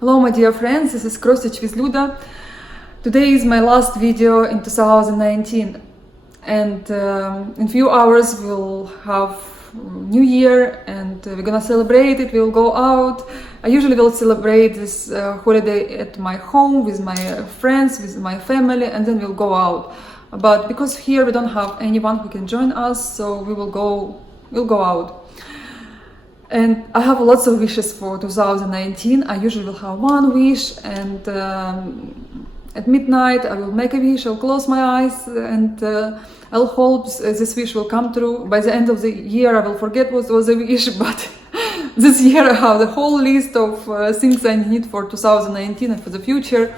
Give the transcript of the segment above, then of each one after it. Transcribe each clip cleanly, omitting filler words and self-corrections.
Hello my dear friends, this is Krostic with Luda. Today is my last video in 2019 and in few hours we'll have New Year and we're gonna celebrate it, we'll go out. I usually will celebrate this holiday at my home with my friends, with my family, and then we'll go out. But because here we don't have anyone who can join us, so we'll go out. And I have lots of wishes for 2019. I usually will have one wish, and at midnight I will make a wish, I'll close my eyes, and I'll hope this wish will come true. By the end of the year I will forget what was the wish, but this year I have the whole list of things I need for 2019 and for the future.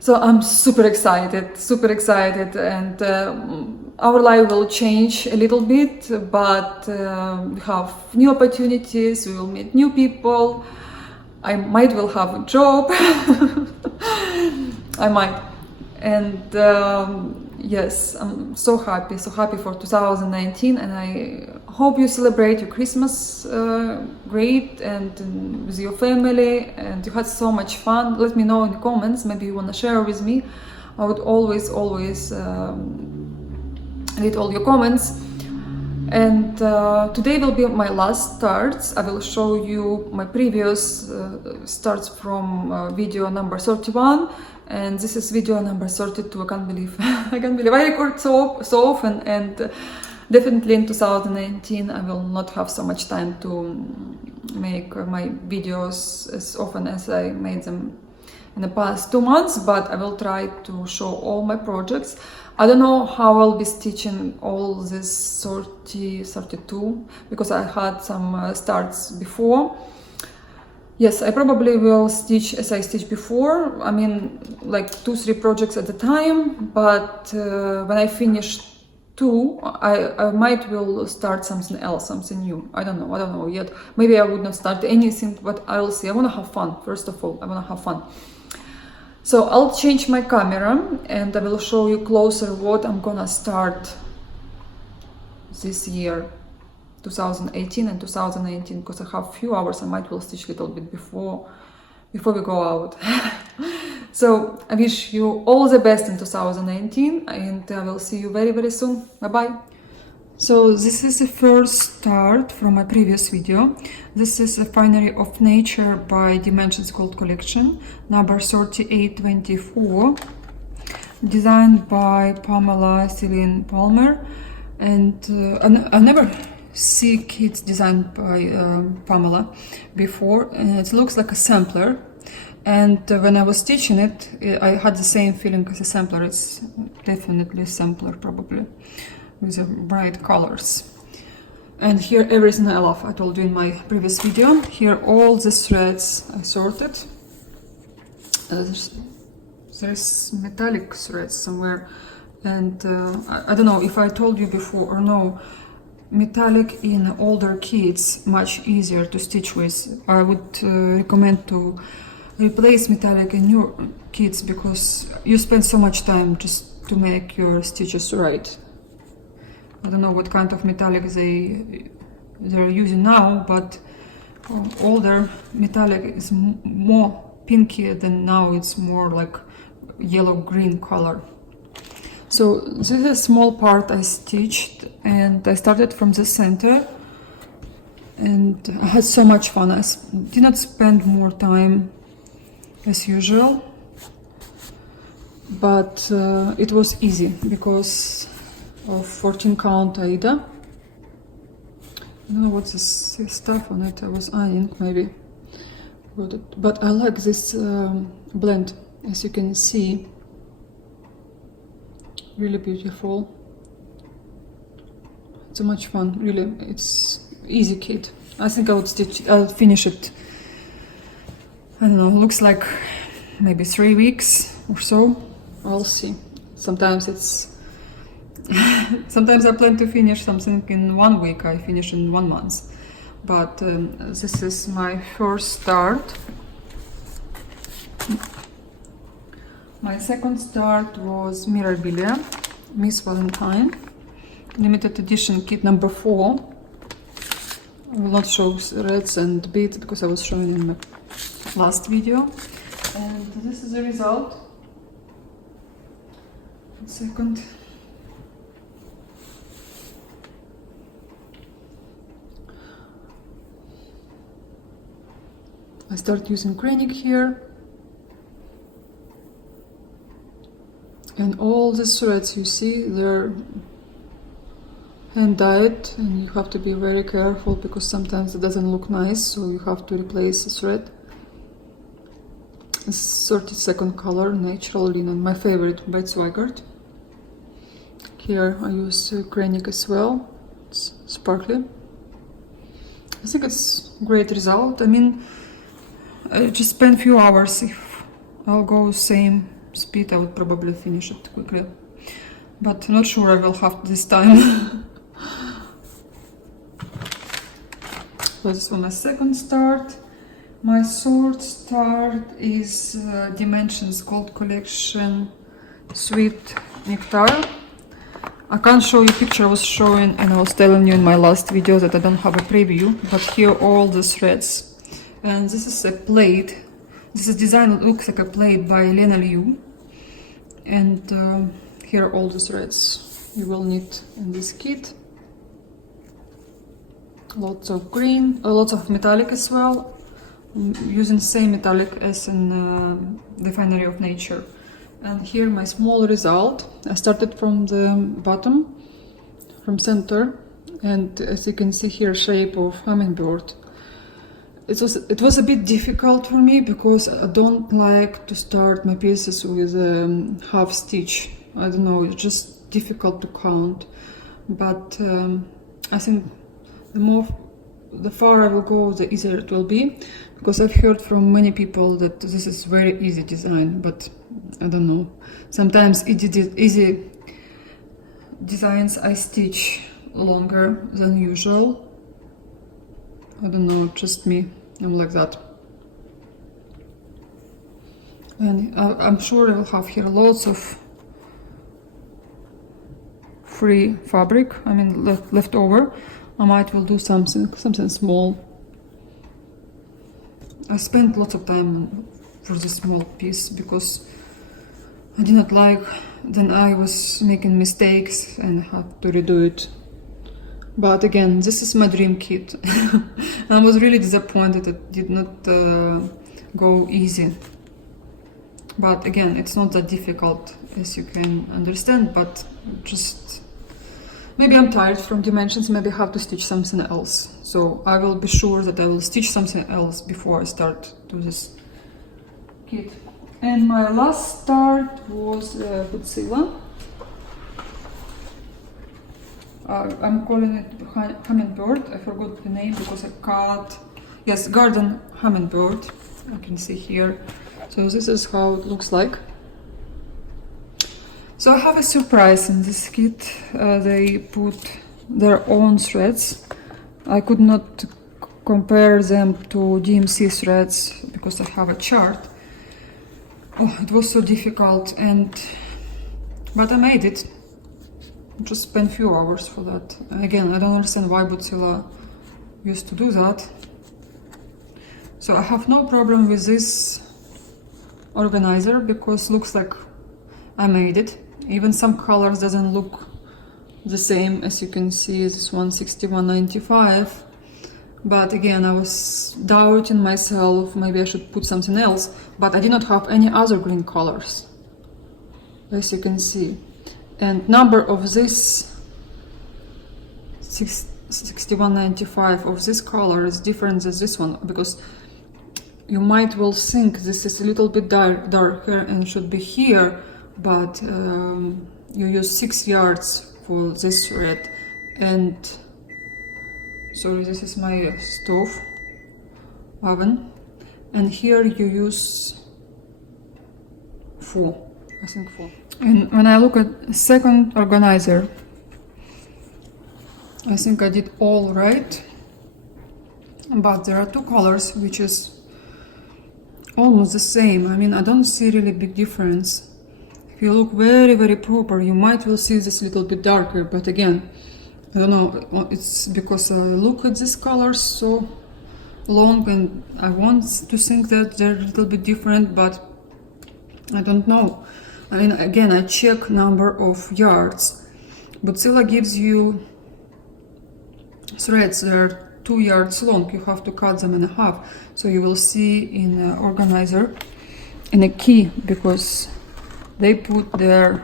So I'm super excited, and our life will change a little bit, but we have new opportunities, we will meet new people, I might will have a job, I might, and yes, I'm so happy for 2019, and I hope you celebrate your Christmas great and with your family, and you had so much fun. Let me know in the comments, maybe you want to share with me. I would always read all your comments. And today will be my last starts. I will show you my previous starts from video number 31, and this is video number 32. I can't believe I record so often, and definitely in 2019 I will not have so much time to make my videos as often as I made them in the past 2 months, but I will try to show all my projects. I don't know how I'll be stitching all this 32 because I had some starts before. Yes, I probably will stitch as I stitched before. I mean, like 2-3 projects at a time, but when I finish 2, I might will start something else, something new. I don't know yet. Maybe I would not start anything, but I will see. I want to have fun. First of all, I want to have fun. So I'll change my camera and I will show you closer what I'm gonna start this year, 2018 and 2019, because I have few hours. I might will stitch a little bit before we go out. So I wish you all the best in 2019, and I will see you very soon. Bye bye. So this is the first start from my previous video. This is a Finery of Nature by Dimensions Gold Collection, number 3824, designed by Pamela Celine Palmer. And I never see kits designed by Pamela before, and it looks like a sampler. And when I was stitching it, I had the same feeling as a sampler. It's definitely a sampler, probably, with the bright colors. And here everything I love, I told you in my previous video. Here all the threads I sorted. There's metallic threads somewhere, and I don't know if I told you before or no, metallic in older kits much easier to stitch with. I would recommend to replace metallic in new kits because you spend so much time just to make your stitches right. I don't know what kind of metallic they're using now, but older metallic is more pinky than now. It's more like yellow-green color. So this is a small part I stitched, and I started from the center, and I had so much fun. I did not spend more time as usual, but it was easy because of 14 count Aida. I don't know what's this stuff on it. I was ironing maybe, but I like this blend, as you can see. Really beautiful. So much fun, really. It's easy kit. I think I would stitch. I'll finish it. I don't know. Looks like maybe 3 weeks or so. I'll see. Sometimes it's. Sometimes I plan to finish something in 1 week. I finish in 1 month. But this is my first start. My second start was Mirabilia, Miss Valentine, limited edition kit number 4. I will not show reds and beads because I was showing in last video. And this is the result. 1 second. I start using Krennic here. And all the threads you see, they're hand-dyed, and you have to be very careful because sometimes it doesn't look nice, so you have to replace the thread. It's 32nd color, natural linen, my favorite by Zweigart. Here I use Krennic as well, it's sparkly. I think it's great result. I mean, I just spent a few hours. If I'll go same speed, I would probably finish it quickly, but not sure I will have this time. So this was my second start. My third start is Dimensions Gold Collection Sweet Nectar. I can't show you picture I was showing, and I was telling you in my last video that I don't have a preview, but here all the threads. And this is a plate. This is design that looks like a plate by Lena Liu. And here are all the threads you will need in this kit. Lots of green, lots of metallic as well. I'm using same metallic as in the Finery of Nature. And here my small result. I started from the bottom, from center, and as you can see here, shape of hummingbird. It was a bit difficult for me because I don't like to start my pieces with half stitch. I don't know, it's just difficult to count. But I think the far I will go, the easier it will be, because I've heard from many people that this is very easy design, but I don't know. Sometimes easy designs I stitch longer than usual. I don't know, just me. I'm like that. And I'm sure I will have here lots of free fabric, I mean left over. I might will do something small. I spent lots of time for this small piece because I did not like, then I was making mistakes and had to redo it. But again, this is my dream kit. I was really disappointed it did not go easy. But again, it's not that difficult as you can understand, but just maybe I'm tired from Dimensions, maybe I have to stitch something else. So I will be sure that I will stitch something else before I start to this kit. And my last start was Godzilla. I'm calling it hummingbird. I forgot the name because I cut, yes, garden hummingbird. You can see here. So this is how it looks like. So I have a surprise in this kit. They put their own threads. I could not compare them to DMC threads because I have a chart. Oh, it was so difficult, but I made it. Just spent a few hours for that. Again, I don't understand why Godzilla used to do that. So I have no problem with this organizer because looks like I made it. Even some colors doesn't look the same as you can see. This one 61.95. But again, I was doubting myself. Maybe I should put something else. But I did not have any other green colors, as you can see. And number of this 61.95 of this color is different than this one, because you might well think this is a little bit darker and should be here, but you use 6 yards for this thread. And sorry, this is my stove oven, and here you use 4, I think 4. And when I look at second organizer, I think I did all right, but there are 2 colors which is almost the same. I mean, I don't see really big difference. If you look very proper, you might will see this little bit darker, but again, I don't know, it's because I look at these colors so long, and I want to think that they're a little bit different, but I don't know. I mean, again, I check number of yards. Bootzilla gives you threads that are 2 yards long. You have to cut them in half. So you will see in the organizer in a key, because they put their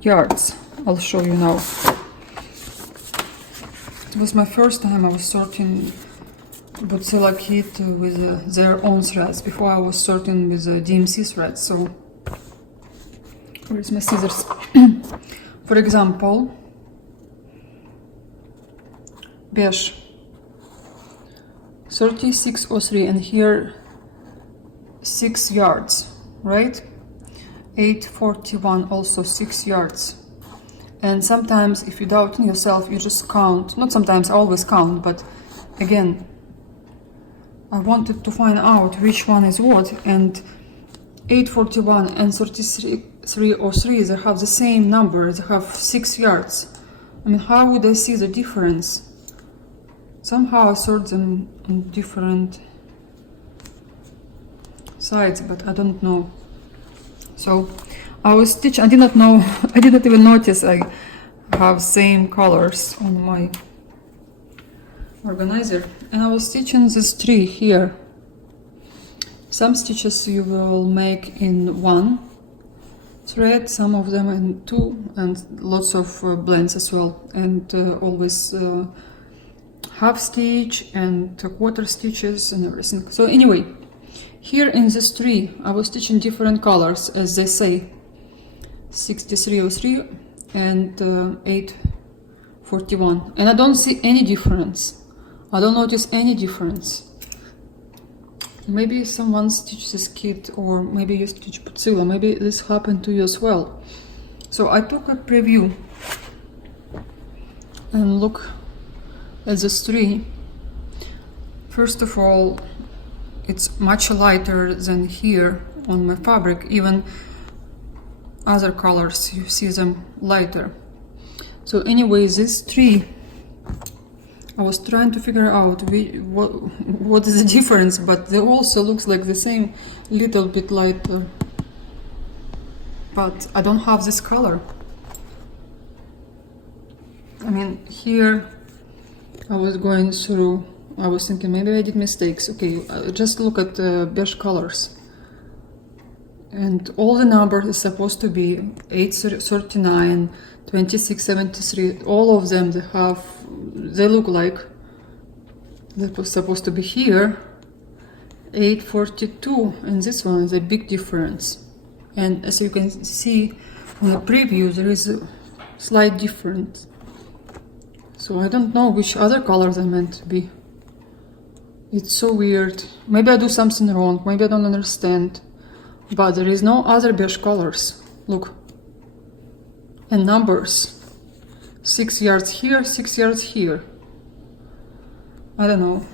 yards. I'll show you now. It was my first time I was sorting Bootzilla kit with their own threads. Before I was sorting with DMC threads. So where's my scissors? For example, beige 3603, and here 6 yards, right? 841 also 6 yards. And sometimes if you doubt in yourself, you just count. Not sometimes, I always count, but again, I wanted to find out which one is what, and 841 and 3303, they have the same number, they have 6 yards. I mean, how would I see the difference? Somehow I sort them on different sides, but I don't know. So I was stitching, I did not know, I didn't even notice I have same colors on my organizer. And I was stitching this tree here. Some stitches you will make in 1 thread, some of them in 2, and lots of blends as well, and always half stitch and quarter stitches and everything. So anyway, here in this tree I was stitching different colors, as they say, 6303 and 841, and I don't see any difference. I don't notice any difference. Maybe someone stitched this kit, or maybe you stitch Bootzilla, maybe this happened to you as well. So I took a preview and look at this tree. First of all, it's much lighter than here on my fabric. Even other colors, you see them lighter. So anyway, this tree, I was trying to figure out what is the difference, but they also looks like the same, little bit lighter. But I don't have this color. I mean, here I was going through, I was thinking maybe I did mistakes. Okay, just look at the beige colors. And all the numbers is supposed to be 839, 2673. All of them, they look like they're supposed to be here. 842, and this one is a big difference. And as you can see on the preview, there is a slight difference. So I don't know which other colors are meant to be. It's so weird. Maybe I do something wrong, maybe I don't understand. But there is no other beige colors. Look. And numbers. 6 yards here, 6 yards here. I don't know.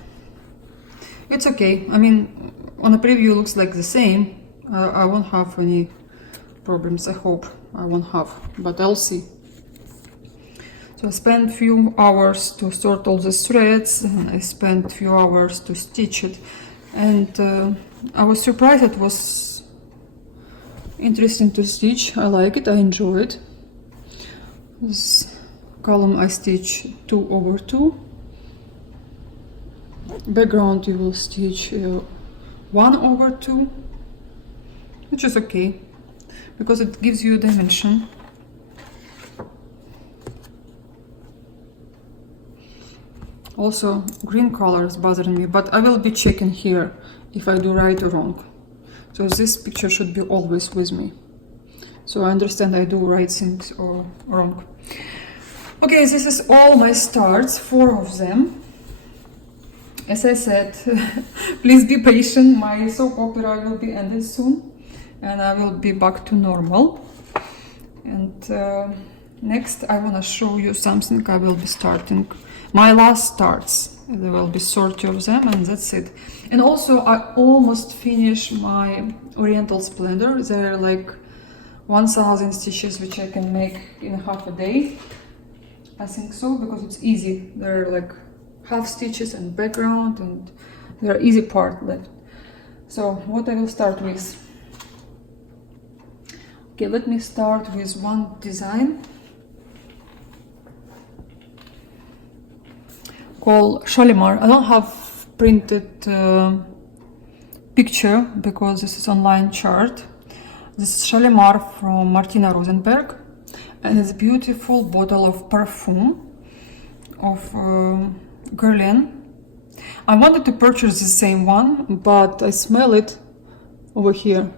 It's okay. I mean, on the preview it looks like the same. I won't have any problems, I hope. I won't have, but I'll see. So I spent a few hours to sort all the threads, and I spent a few hours to stitch it. And I was surprised. It was interesting to stitch. I like it, I enjoy it. This column I stitch 2 over 2. Background you will stitch 1 over 2, which is okay because it gives you a dimension. Also, green color is bothering me, but I will be checking here if I do right or wrong. So this picture should be always with me, so I understand I do right things or wrong. Okay, this is all my starts, 4 of them. As I said, please be patient, my soap opera will be ended soon and I will be back to normal. And next I want to show you something. I will be starting my last starts. There will be 30 of them and that's it. And also I almost finished my Oriental Splendor. There are like 1000 stitches which I can make in half a day. I think so, because it's easy. There are like half stitches and background, and there are easy part left. So what I will start with. Okay, let me start with one design called Shalimar. I don't have printed picture because this is online chart. This is Shalimar from Martina Rosenberg, and it's a beautiful bottle of perfume of Guerlain. I wanted to purchase the same one, but I smell it over here.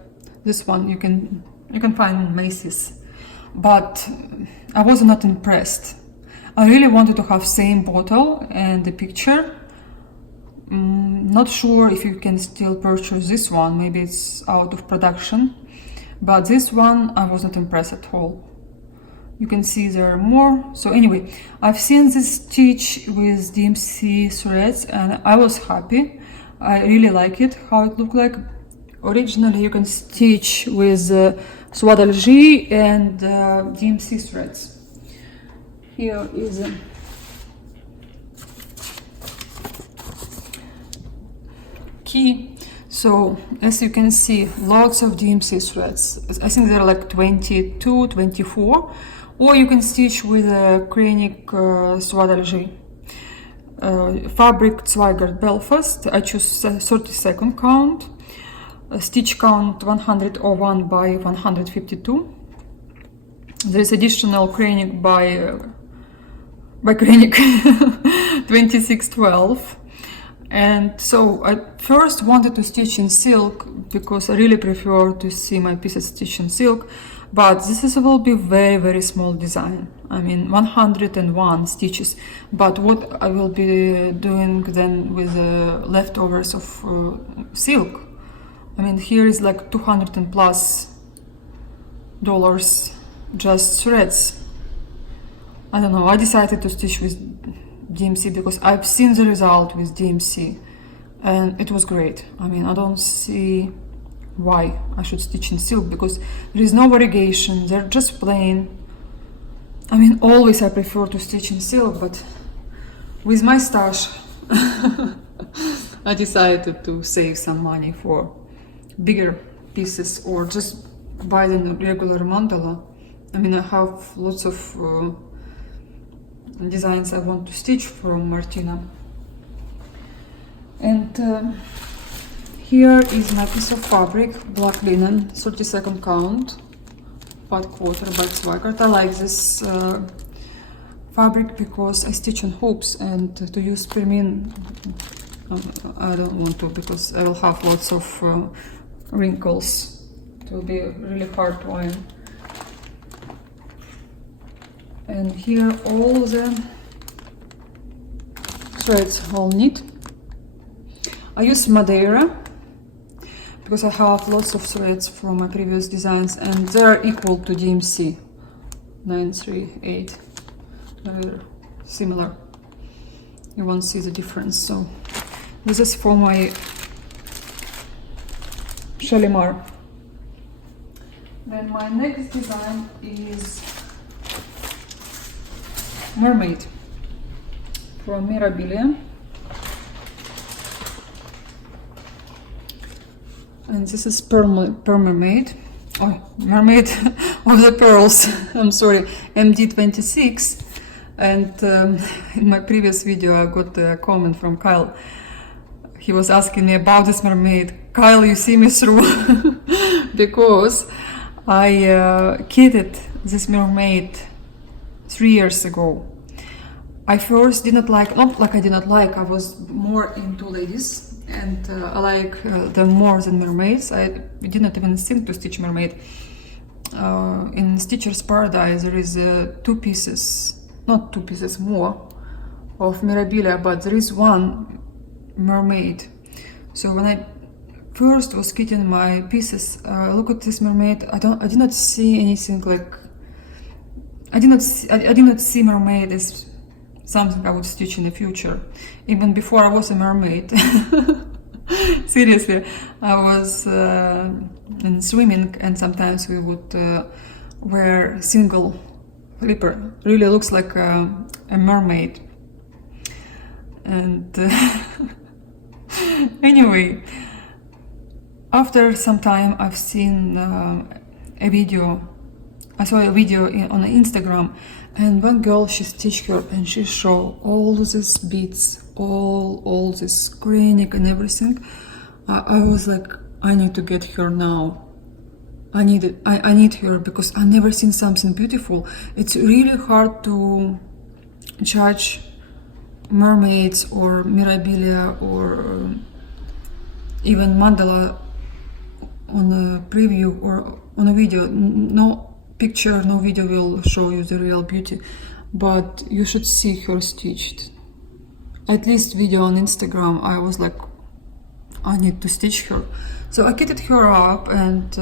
This one you can find in Macy's, but I was not impressed. I really wanted to have same bottle and the picture. Not sure if you can still purchase this one, maybe it's out of production, but this one I was not impressed at all. You can see there are more. So anyway, I've seen this stitch with DMC threads and I was happy. I really like it, how it looked like. Originally you can stitch with soie d'Alger and DMC threads. Here is a key. So as you can see, lots of DMC threads. I think there are like 22, 24. Or you can stitch with a Kreinik soie d'Alger. Fabric Zweigart Belfast. I choose 32nd count. Stitch count 101 by 152. There is additional Kreinik by Kreinik 2612. And so I first wanted to stitch in silk because I really prefer to see my pieces stitched in silk, but this will be very small design. I mean 101 stitches, but what I will be doing then with the leftovers of silk, I mean here is like $200 and plus just threads. I don't know, I decided to stitch with DMC because I've seen the result with DMC and it was great. I mean, I don't see why I should stitch in silk because there is no variegation, they're just plain. I mean, always I prefer to stitch in silk, but with my stash I decided to save some money for bigger pieces or just buy the regular mandala. I mean, I have lots of designs I want to stitch from Martina. And here is my piece of fabric, black linen, 32nd count, fat quarter by Zweigart. I like this fabric because I stitch on hoops, and to use permin I don't want to because I will have lots of wrinkles. It will be really hard to iron. And here all the threads all neat. I use Madeira because I have lots of threads from my previous designs and they are equal to DMC 938. They're similar. You won't see the difference. So this is for my Shalimar. Then my next design is Mermaid from Mirabilia, and this is Mermaid, oh, Mermaid of the Pearls, I'm sorry, MD26. And in my previous video I got a comment from Kyle. He was asking me about this mermaid. Kyle, you see me through because I kitted this mermaid 3 years ago. I first didn't like, not like I did not like, I was more into ladies and I like them more than mermaids. I didn't even think to stitch mermaid. In Stitcher's Paradise there is not two pieces more of Mirabilia, but there is one mermaid. So when I first was kitting my pieces, look at this mermaid. I did not see anything like, I did not see mermaid as something I would stitch in the future. Even before I was a mermaid. Seriously, I was in swimming and sometimes we would wear single flipper. Really looks like a mermaid. And anyway, after some time I've seen a video. I saw a video on Instagram, and one girl, she stitched her and she showed all these beads, all this granite and everything. I was like, I need to get her now. I need her because I never seen something beautiful. It's really hard to judge mermaids or mirabilia or even mandala on a preview or on a video. No picture, no video will show you the real beauty, but you should see her stitched. At least video on Instagram, I was like, I need to stitch her. So I kitted her up, and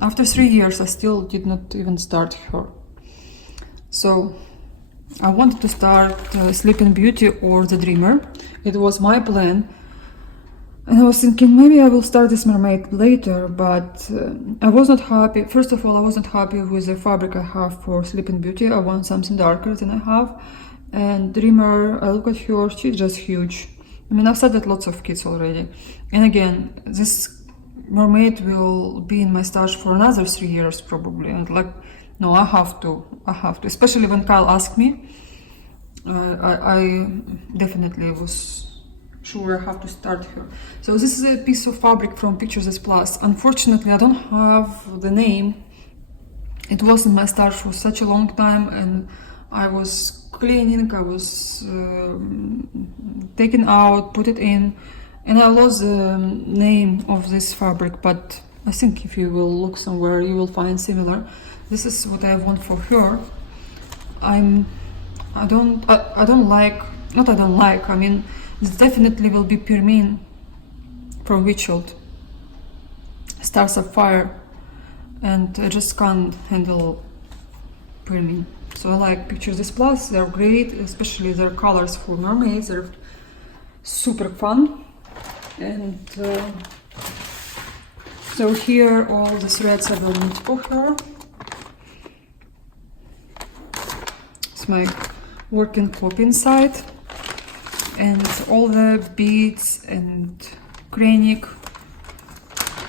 after 3 years I still did not even start her. So I wanted to start Sleeping Beauty or the Dreamer. It was my plan. And I was thinking maybe I will start this mermaid later, but I was not happy. First of all, I wasn't happy with the fabric I have for Sleeping Beauty. I want something darker than I have. And Dreamer, I look at her, she's just huge. I mean, I've started lots of kits already. And again, this mermaid will be in my stash for another 3 years probably. And like, no, I have to. Especially when Kyle asked me, I definitely was sure I have to start her. So this is a piece of fabric from Pictures as Plus. Unfortunately, I don't have the name. It was in my stash for such a long time, and I was cleaning, I was taking out, put it in, and I lost the name of this fabric, but I think if you will look somewhere, you will find similar. This is what I want for her. I mean, this definitely will be Pirmin from Witchelt, Stars of Fire, and I just can't handle Pirmin. So I like Pictures as Plus, they're great, especially their colors for mermaids, they're super fun. And so here all the threads I will need for her. It's my working pop inside. And all the beads and granite.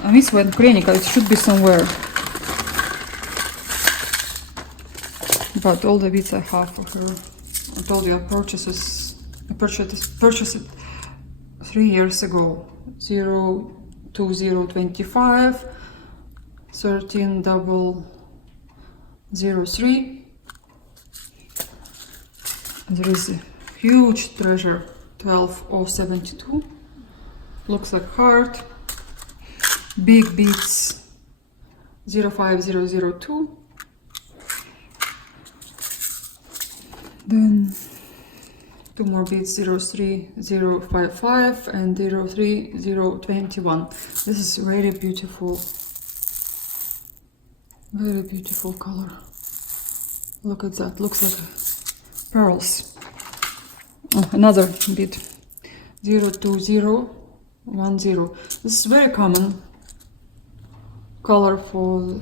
I miss when granite, it should be somewhere. But all the beads I have for her. I told you I purchased it 3 years ago. 02025 13003. And there is a huge treasure. 12072, looks like heart. Big beads 05002. Then 2 more beads 03055 and 03021. This is very beautiful color. Look at that, looks like pearls. Oh, another bead 02010. This is very common color for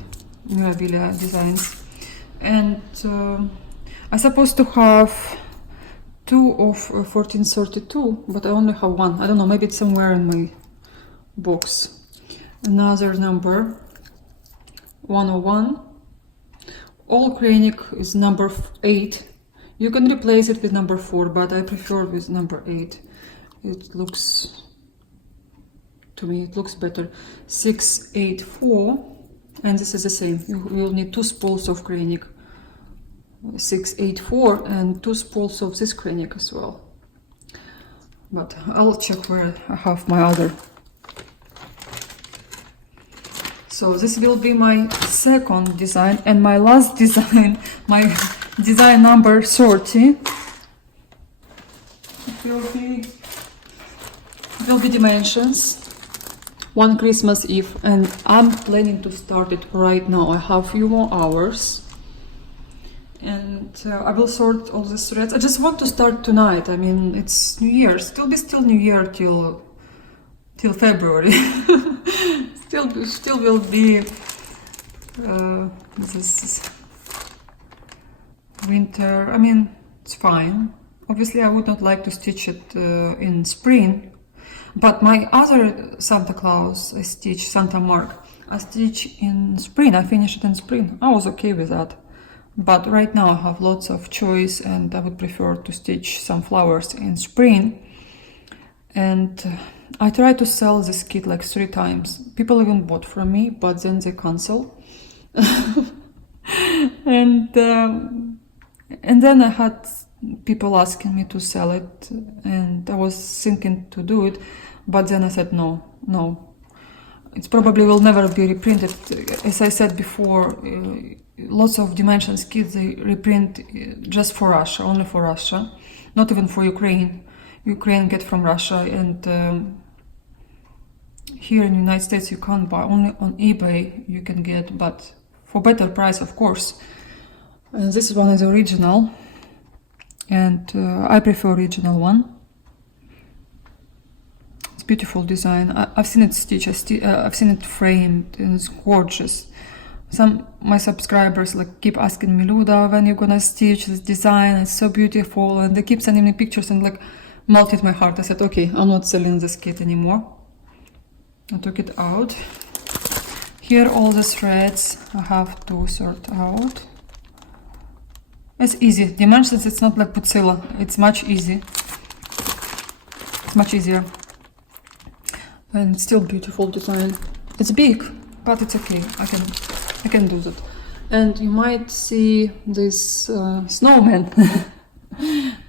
memorabilia designs, and I'm supposed to have 2 of 1432, but I only have 1. I don't know, maybe it's somewhere in my box. Another number 101. All granite is number 8. You can replace it with number 4, but I prefer with number 8. It looks, to me, it looks better. 684, and this is the same. You will need 2 spools of granite. 684 and 2 spools of this granite as well. But I'll check where I have my other. So this will be my second design and my last design, my design number 30. It will be dimensions. One Christmas Eve, and I'm planning to start it right now. I have a few more hours. And I will sort all the threads. I just want to start tonight. I mean, it's New Year. Still New Year till February. still will be this winter. I mean, it's fine. Obviously, I would not like to stitch it in spring, but my other Santa Claus I stitch, Santa Mark, I stitch in spring. I finished it in spring. I was okay with that. But right now I have lots of choice and I would prefer to stitch some flowers in spring. And I tried to sell this kit like 3 times. People even bought from me, but then they cancel. and then I had people asking me to sell it, and I was thinking to do it, but then I said no. It probably will never be reprinted. As I said before, lots of Dimensions kits they reprint just for Russia, only for Russia, not even for Ukraine. Ukraine get from Russia, and here in the United States you can't buy, only on eBay you can get, but for better price, of course. And this one is original, and I prefer original one. It's beautiful design. I've seen it stitched, I've seen it framed, and it's gorgeous. Some my subscribers like keep asking me, Luda, when you're gonna stitch this design? It's so beautiful, and they keep sending me pictures and like melted my heart. I said, okay, I'm not selling this kit anymore. I took it out. Here all the threads I have to sort out. It's easy. Dimensions, it's not like Putzilla. It's much easy. It's much easier. And it's still beautiful design. It's big, but it's okay. I can do that. And you might see this snowman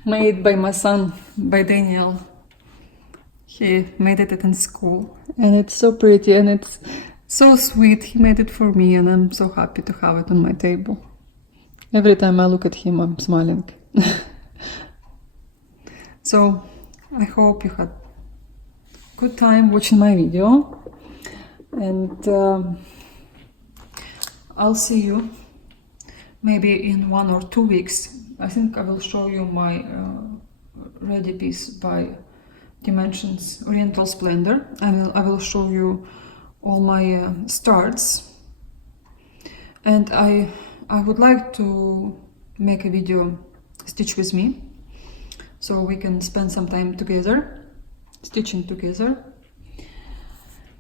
made by my son, by Daniel. He made it in school, and it's so pretty and it's so sweet. He made it for me, and I'm so happy to have it on my table. Every time I look at him, I'm smiling. So I hope you had good time watching my video, and I'll see you maybe in 1 or 2 weeks. I think I will show you my ready piece by Dimensions Oriental Splendor. I will show you all my starts, and I would like to make a video stitch with me, so we can spend some time together, stitching together.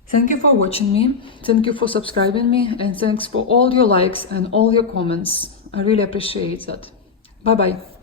Thank you for watching me, thank you for subscribing me, and thanks for all your likes and all your comments. I really appreciate that. Bye bye.